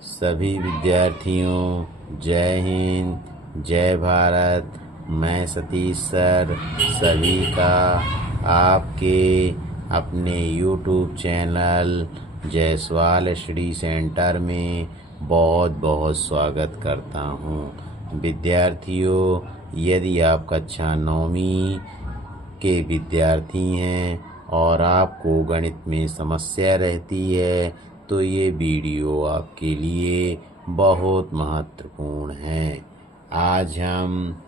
सभी विद्यार्थियों जय हिंद जय भारत। मैं सतीश सर सभी का आपके अपने YouTube channel Jaiswal study centre में बहुत बहुत स्वागत करता हूँ। विद्यार्थियों, यदि आप कक्षा 9वीं के विद्यार्थी हैं और आपको गणित में समस्या रहती है तो ये वीडियो आपके लिए बहुत महत्वपूर्ण है। आज हम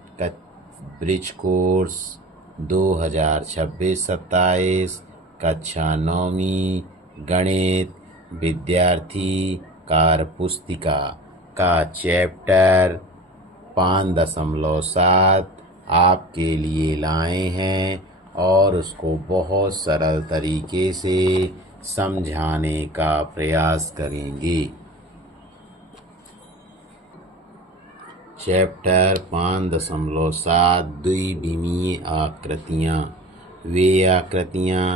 ब्रिज कोर्स 2026-27 कक्षा 9वीं गणित विद्यार्थी कार्य पुस्तिका का चैप्टर 5.7 आपके लिए लाए हैं और उसको बहुत सरल तरीके से समझाने का प्रयास करेंगे। चैप्टर 5.7 द्विविमीय आकृतियाँ। वे आकृतियाँ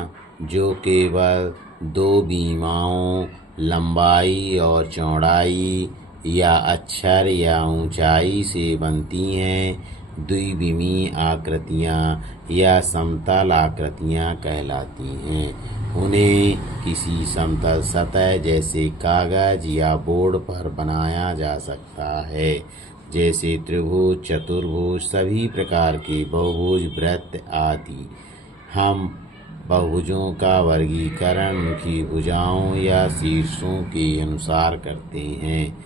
जो केवल दो विमाओं लंबाई और चौड़ाई या अक्षर या ऊंचाई से बनती हैं, द्विविमीय आकृतियाँ या समतल आकृतियाँ कहलाती हैं। उन्हें किसी समतल सतह जैसे कागज या बोर्ड पर बनाया जा सकता है, जैसे त्रिभुज, चतुर्भुज, सभी प्रकार के बहुभुज, वृत्त आदि। हम बहुभुजों का वर्गीकरण उनकी भुजाओं या शीर्षों के अनुसार करते हैं।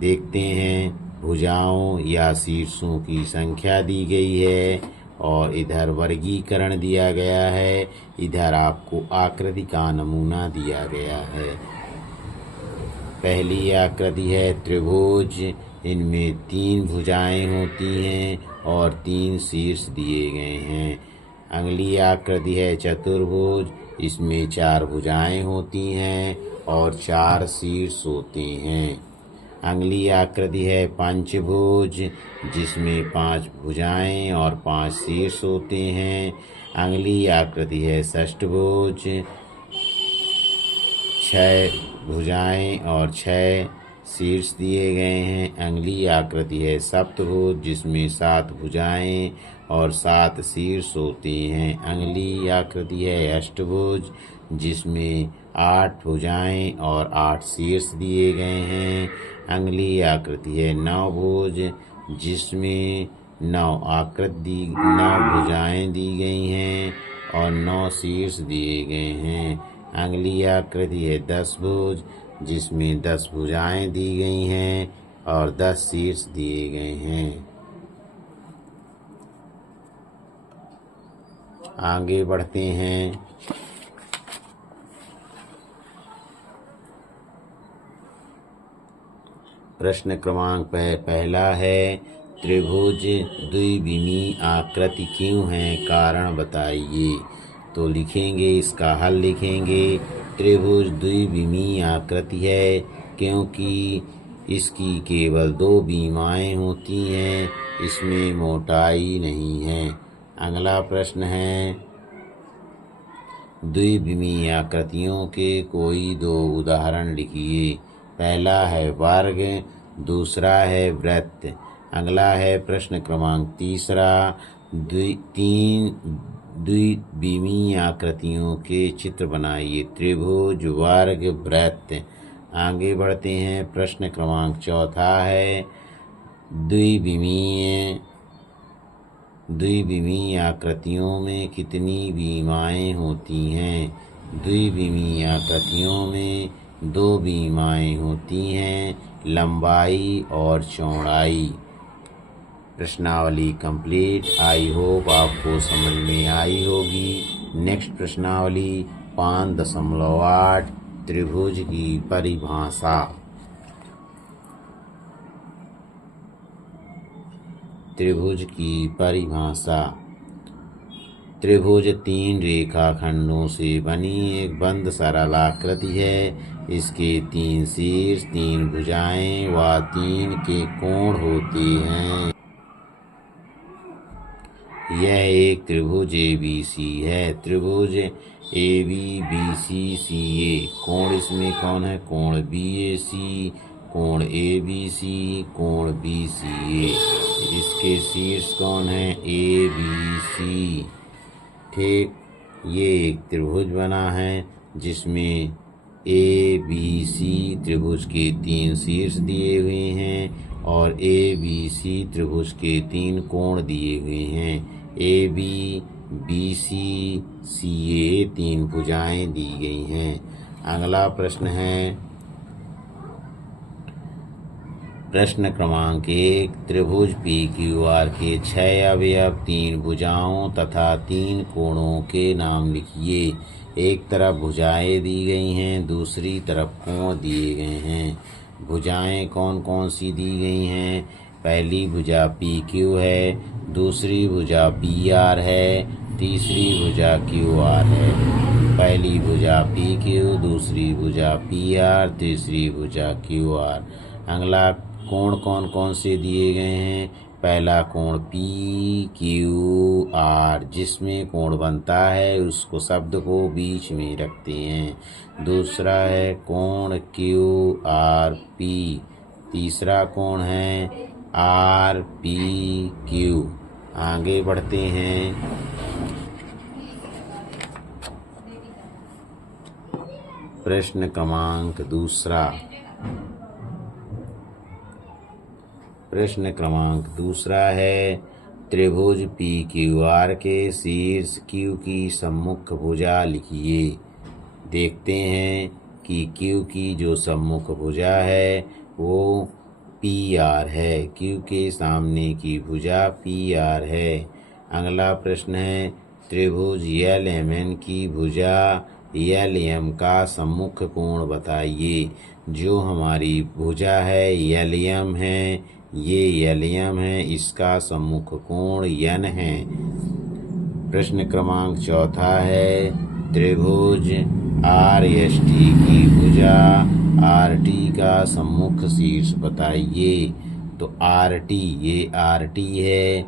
देखते हैं, भुजाओं या शीर्षों की संख्या दी गई है और इधर वर्गीकरण दिया गया है। इधर आपको आकृति का नमूना दिया गया है। पहली आकृति है त्रिभुज। इनमें 3 भुजाएं होती हैं और 3 शीर्ष दिए गए हैं। अगली आकृति है चतुर्भुज। इसमें 4 भुजाएं होती हैं और 4 शीर्ष होते हैं। अगली आकृति है पंचभुज, जिसमें 5 भुजाएं और 5 शीर्ष होते हैं। अगली आकृति है षष्ठभुज, 6 भुजाएं और 6 शीर्ष दिए गए हैं। अगली आकृति है सप्तभुज, जिसमें 7 भुजाएं और 7 शीर्ष होते हैं। अगली आकृति है अष्टभुज, जिसमें 8 भुजाएं और 8 शीर्ष दिए गए हैं। अगली आकृति है नवभुज, जिसमें 9 भुजाएं दी गई हैं और 9 शीर्ष दिए गए हैं। अगली आकृति है 10 भुज, जिसमें 10 भुजाएं दी गई हैं और 10 शीर्ष दिए गए हैं। आगे बढ़ते हैं। प्रश्न क्रमांक पहला है, त्रिभुज द्विविमीय आकृति क्यों है, कारण बताइए। तो लिखेंगे, इसका हल लिखेंगे। त्रिभुज द्विविमीय आकृति है क्योंकि इसकी केवल 2 विमाएं होती हैं, इसमें मोटाई नहीं है। अगला प्रश्न है, द्विविमीय आकृतियों के कोई 2 उदाहरण लिखिए। पहला है वर्ग, दूसरा है वृत्त। अगला है प्रश्न क्रमांक तीसरा, 3 द्विविमीय आकृतियों के चित्र बनाइए। त्रिभुज, वर्ग, वृत्त। आगे बढ़ते हैं। प्रश्न क्रमांक चौथा है, द्विविमीय आकृतियों में कितनी विमाएं होती हैं। द्विविमीय आकृतियों में 2 विमाएं होती हैं, लंबाई और चौड़ाई। प्रश्नावली कंप्लीट। आई होप आपको समझ में आई होगी। नेक्स्ट प्रश्नावली 5.8 त्रिभुज की परिभाषा। त्रिभुज की परिभाषा। त्रिभुज 3 रेखाखंडों से बनी एक बंद सरल आकृति है। इसके 3 शीर्ष, 3 भुजाएं व 3 के कोण होते हैं। यह एक त्रिभुज ABC है। त्रिभुज ABBCCA। कोण इसमें कौन है? कोण BAC, कोण ABC, कोण BCA। इसके शीर्ष कौन है? ABC। ठीक, ये एक त्रिभुज बना है जिसमें ABC त्रिभुज के 3 शीर्ष दिए हुए हैं और ABC त्रिभुज के 3 कोण दिए हुए हैं। AB, BC, CA 3 भुजाएं दी गई हैं। अगला प्रश्न है प्रश्न क्रमांक 1, त्रिभुज PQR के 6 अवयव, 3 भुजाओं तथा 3 कोणों के नाम लिखिए। एक तरफ भुजाएं दी गई हैं, दूसरी तरफ कोण दिए गए हैं। भुजाएं कौन कौन सी दी गई हैं? पहली भुजा PQ है, दूसरी भुजा PR है, तीसरी भुजा QR है। पहली भुजा PQ, दूसरी भुजा PR, तीसरी भुजा QR। अगला कोण कौन कौन से दिए गए हैं? पहला कोण PQR, जिसमें कोण बनता है उसको शब्द को बीच में रखते हैं। दूसरा है कोण QRP, तीसरा कोण है RPQ। आगे बढ़ते हैं। प्रश्न क्रमांक 2। प्रश्न क्रमांक 2 है त्रिभुज PQR के शीर्ष Q की सम्मुख भुजा लिखिए। देखते हैं कि Q की जो सम्मुख भुजा है वो PR है। Q के सामने की भुजा PR है। अगला प्रश्न है त्रिभुज LMN की भुजा LM का सम्मुख कोण बताइए। जो हमारी भुजा है LM है, ये LM है, इसका सम्मुख कोण N है। प्रश्न क्रमांक 4 है त्रिभुज RST की भुजा RT का सम्मुख शीर्ष बताइए। तो RT, ये RT है,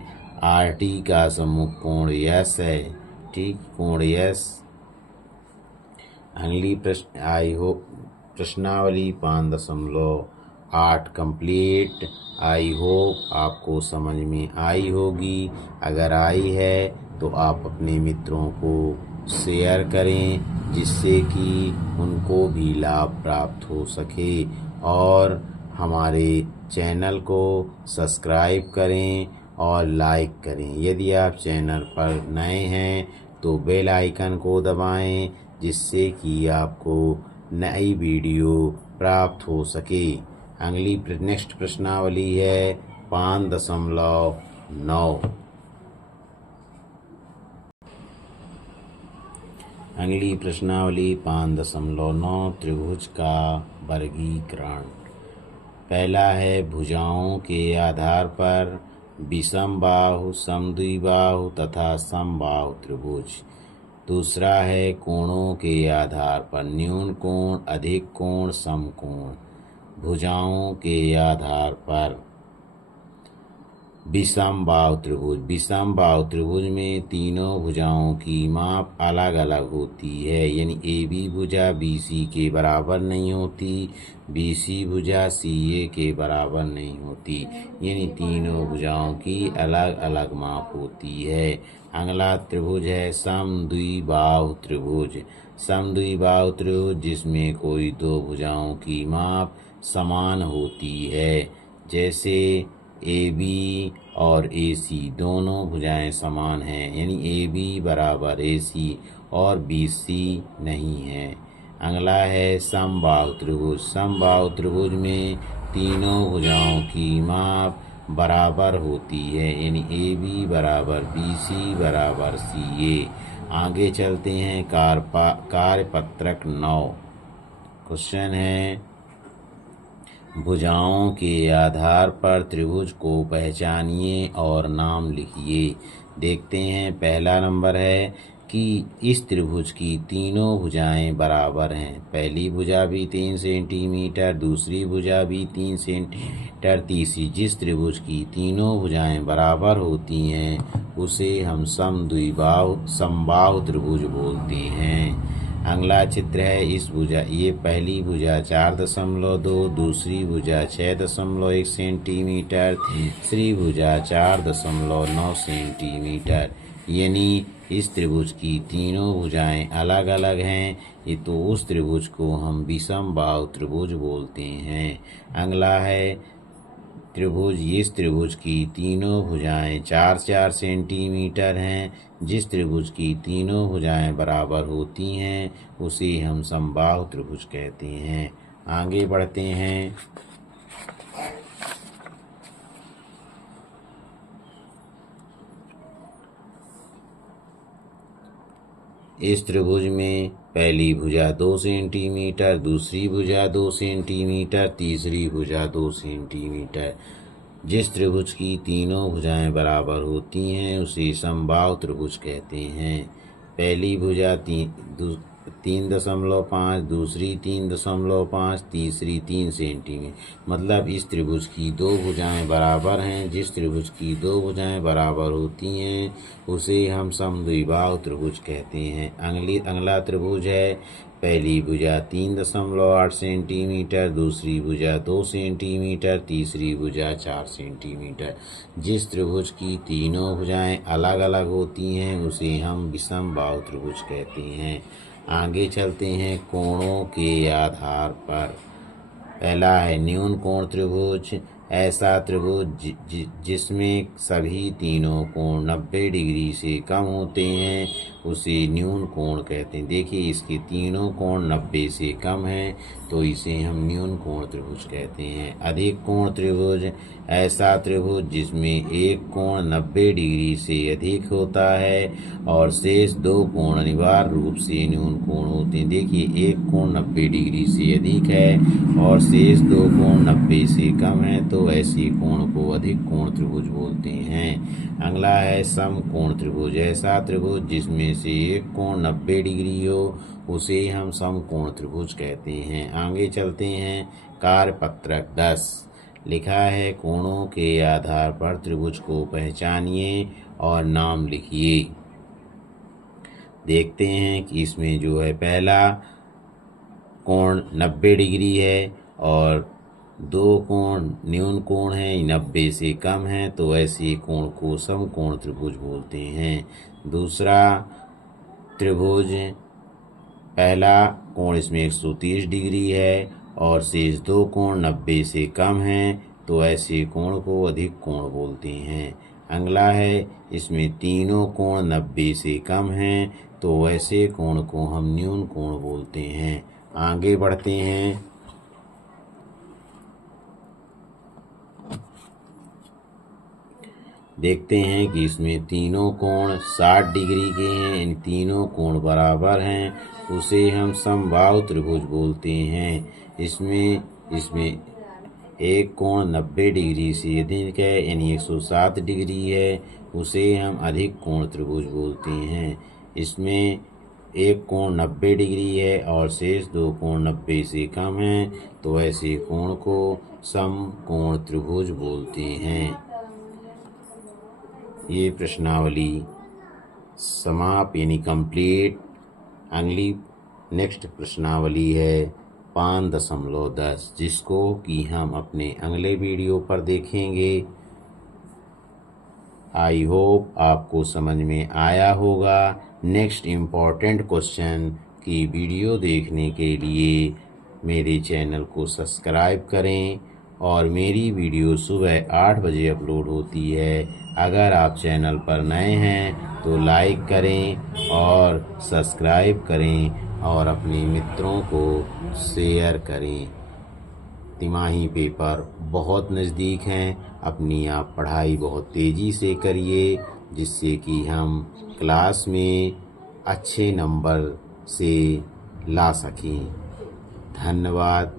RT का सम्मुख कोण S है। ठीक, कोण S। अगली प्रश्नावली 5.8 कंप्लीट। आई होप आपको समझ में आई होगी। अगर आई है तो आप अपने मित्रों को शेयर करें जिससे कि उनको भी लाभ प्राप्त हो सके, और हमारे चैनल को सब्सक्राइब करें और लाइक करें। यदि आप चैनल पर नए हैं तो बेल आइकन को दबाएं जिससे कि आपको नई वीडियो प्राप्त हो सके। अगली नेक्स्ट प्रश्नावली है 5.9। अगली प्रश्नावली 5.9 त्रिभुज का वर्गीकरण। पहला है भुजाओं के आधार पर विषमबाहु, समद्विबाहु तथा समबाहु त्रिभुज। दूसरा है कोणों के आधार पर न्यून कोण, अधिक कोण, समकोण। भुजाओं के आधार पर विषमबाहु त्रिभुज। विषमबाहु त्रिभुज में तीनों भुजाओं की माप अलग अलग होती है, यानी AB भुजा BC के बराबर नहीं होती, BC भुजा CA के बराबर नहीं होती, यानी तीनों भुजाओं की अलग अलग माप होती है। अगला त्रिभुज है समद्विबाहु त्रिभुज। समद्विबाहु त्रिभुज जिसमें कोई दो भुजाओं की माप समान होती है, जैसे AB और AC दोनों भुजाएं समान हैं, यानी AB बराबर AC और BC नहीं है। अगला है समबाहु त्रिभुज। समबाहु त्रिभुज में तीनों भुजाओं की माप बराबर होती है, यानी AB बराबर BC बराबर CA। आगे चलते हैं कार्यपत्रक 9। क्वेश्चन है भुजाओं के आधार पर त्रिभुज को पहचानिए और नाम लिखिए। देखते हैं, पहला नंबर है कि इस त्रिभुज की तीनों भुजाएं बराबर हैं। पहली भुजा भी 3 सेंटीमीटर, दूसरी भुजा भी 3 सेंटीमीटर, तीसरी। जिस त्रिभुज की तीनों भुजाएं बराबर होती हैं उसे हम समबाहु त्रिभुज बोलते हैं। अगला चित्र है इस भुजा, ये पहली भुजा 4.2, दूसरी भुजा 6.1 सेंटीमीटर, तीसरी भुजा 4.9 सेंटीमीटर। यानी इस त्रिभुज की तीनों भुजाएं अलग अलग हैं, ये तो उस त्रिभुज को हम विषम बाहु त्रिभुज बोलते हैं। अगला है त्रिभुज, इस त्रिभुज की तीनों भुजाएं 4-4 सेंटीमीटर हैं। जिस त्रिभुज की तीनों भुजाएं बराबर होती हैं उसे हम समबाहु त्रिभुज कहते हैं। आगे बढ़ते हैं। इस त्रिभुज में पहली भुजा 2 सेंटीमीटर, दूसरी भुजा 2 सेंटीमीटर, तीसरी भुजा 2 सेंटीमीटर। जिस त्रिभुज की तीनों भुजाएं बराबर होती हैं उसे समबाहु त्रिभुज कहते हैं। पहली भुजा 3.5, दूसरी 3.5, तीसरी 3 सेंटीमीटर। मतलब इस त्रिभुज की दो भुजाएं बराबर हैं। जिस त्रिभुज की दो भुजाएं बराबर होती हैं उसे हम समद्विबाहु त्रिभुज कहते हैं। अगला त्रिभुज है, पहली भुजा 3.8 सेंटीमीटर, दूसरी भुजा 2 सेंटीमीटर, तीसरी भुजा 4 सेंटीमीटर। जिस त्रिभुज की तीनों भुजाएं अलग अलग होती हैं उसे हम विषम बाहु त्रिभुज कहते हैं। आगे चलते हैं कोणों के आधार पर। पहला है न्यून कोण त्रिभुज, ऐसा त्रिभुज जिसमें सभी तीनों कोण 90 डिग्री से कम होते हैं उसे न्यून कोण कहते हैं। देखिए इसके तीनों कोण 90 से कम हैं तो इसे हम न्यून कोण त्रिभुज कहते हैं। अधिक कोण त्रिभुज, ऐसा त्रिभुज जिसमें एक कोण 90 डिग्री से अधिक होता है और शेष दो कोण अनिवार्य रूप से न्यून कोण होते हैं। देखिए एक कोण 90 डिग्री से अधिक है और शेष दो कोण 90 से कम है तो ऐसे कोण को अधिक कोण त्रिभुज बोलते हैं। अगला है समकोण त्रिभुज, ऐसा त्रिभुज जिसमें से एक कोण 90 डिग्री हो उसे हम समकोण त्रिभुज कहते हैं। आगे चलते हैं। कार्यपत्रक 10 लिखा है कोणों के आधार पर त्रिभुज को पहचानिए और नाम लिखिए। देखते हैं कि इसमें जो है पहला कोण 90 डिग्री है और दो कोण न्यून कोण है 90 से कम है तो ऐसे कोण को समकोण त्रिभुज बोलते हैं। दूसरा त्रिभुज, पहला कोण इसमें 130 डिग्री है और शेष दो कोण 90 से कम हैं तो ऐसे कोण को अधिक कोण बोलते हैं। अगला है इसमें तीनों कोण 90 से कम हैं तो ऐसे कोण को हम न्यून कोण बोलते हैं। आगे बढ़ते हैं। देखते हैं कि इसमें तीनों कोण 60 डिग्री के हैं, इन तीनों कोण बराबर हैं उसे हम समबाहु त्रिभुज बोलते हैं। इसमें एक कोण 90 डिग्री से अधिक है यानी 107 डिग्री है उसे हम अधिक कोण त्रिभुज बोलते हैं। इसमें एक कोण 90 डिग्री है और शेष दो कोण 90 से कम हैं तो ऐसे कोण को समकोण त्रिभुज बोलते हैं। ये प्रश्नावली समाप्त यानी कंप्लीट। अगली नेक्स्ट प्रश्नावली है 5.10 जिसको कि हम अपने अगले वीडियो पर देखेंगे। आई होप आपको समझ में आया होगा। नेक्स्ट इम्पॉर्टेंट क्वेश्चन की वीडियो देखने के लिए मेरे चैनल को सब्सक्राइब करें और मेरी वीडियो सुबह 8 बजे अपलोड होती है। अगर आप चैनल पर नए हैं तो लाइक करें और सब्सक्राइब करें और अपने मित्रों को शेयर करें। तिमाही पेपर बहुत नज़दीक हैं, अपनी आप पढ़ाई बहुत तेज़ी से करिए जिससे कि हम क्लास में अच्छे नंबर से ला सकें। धन्यवाद।